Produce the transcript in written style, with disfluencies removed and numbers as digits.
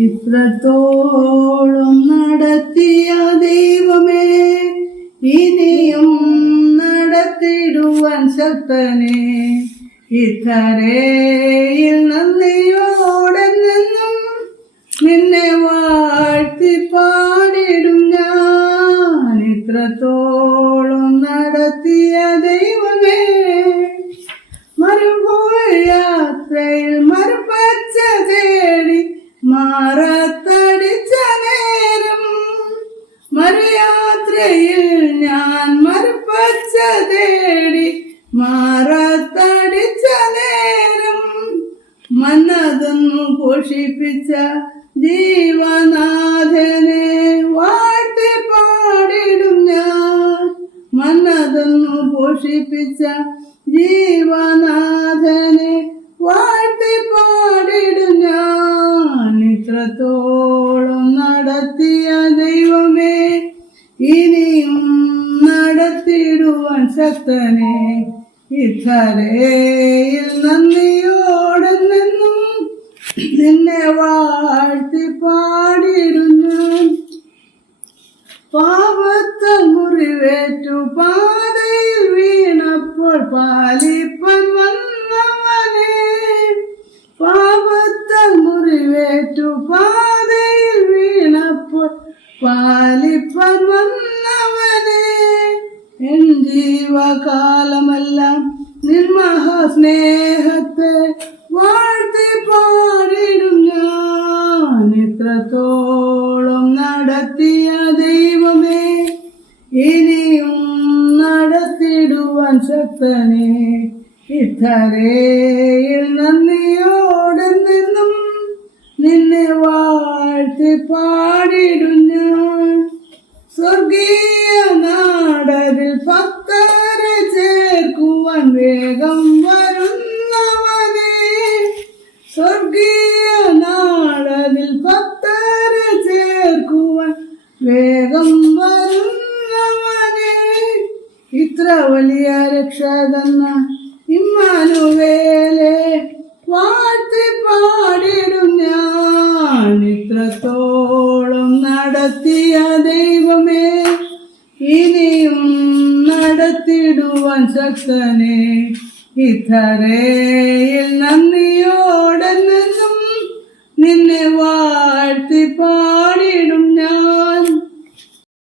ഇത്രത്തോളം നടത്തിയ ദൈവമേ, ഇനിയും നടത്തിടുവാൻ ശക്തനെ. ഇത്തരയിൽ നന്ദിയോടെ നിന്നും നിന്നെ വാഴ്ത്തി പാടിടും ഞാൻ. ഇത്രത്തോളം നടത്തിയ ദൈവമേ, മരുഭൂയാത്രയിൽ മറുപച്ച തേടി മാറത്തടിച്ച നേരം, മറുയാത്രയിൽ ഞാൻ മറുപച്ച തേടി മാറത്തടിച്ച നേരം, മന്നതൊന്നു പോഷിപ്പിച്ച ജീവനാഥനെ വാഴ്ത്തി പാടിടും ഞാൻ. മന്നതൊന്നു പോഷിപ്പിച്ച ജീവനാഥനെ വാഴ്ത്തി പാടിടും ഞാൻ. ഇത്രത്തോളം നടത്തിയ ദൈവമേ, ഇനിയും നടത്തിടുവാൻ ശക്തനെ. ഇത്തരയിൽ നന്ദിയോടെ നിന്നും നിന്നെ വാഴ്ത്തി പാടിടും ഞാൻ. പാപത്താൽ മുറിവേറ്റു പാതയിൽ വീണപ്പോൾ പാലിപ്പൻ വന്നവനെ. പാപത്താൽ മുറിവേറ്റു പാതയിൽ വീണപ്പോൾ പാലിപ്പൻ വന്നവനെ. എൻ ജീവകാലമെല്ലാം നിൻ മഹാസ്നേഹത്തെ വാഴ്ത്തി പാടിടും ഞാൻ. ഇത്രത്തോളം നടത്തിയ ദൈവമേ, ഇനിയും നടത്തിടുവാൻ ശക്തനെ. ഇത്തരയിൽ നന്ദിയോടെ നിന്നും നിന്നെ വാഴ്ത്തി പാടിടും ഞാൻ. സ്വർഗീയ നാടതിൽ ഭക്തരെ ചേർക്കുവാൻ വേഗം വരുന്നവനെ. സ്വർഗീയ നാടതിൽ ഭക്തരെ ചേർക്കുവാൻ വേഗം വരുന്നവനെ. ഇത്ര വലിയ രക്ഷ തന്ന ഇമ്മാനുവേലെ വാഴ്ത്തി പാടിടും ഞാൻ. ഇത്രത്തോളം നടത്തിയ ദൈവമേ, ഇനിയും നടത്തിടുവാൻ ശക്തനെ. ഇത്തരയിൽ നന്ദിയോടെ നിന്നും നിന്നെ വാഴ്ത്തി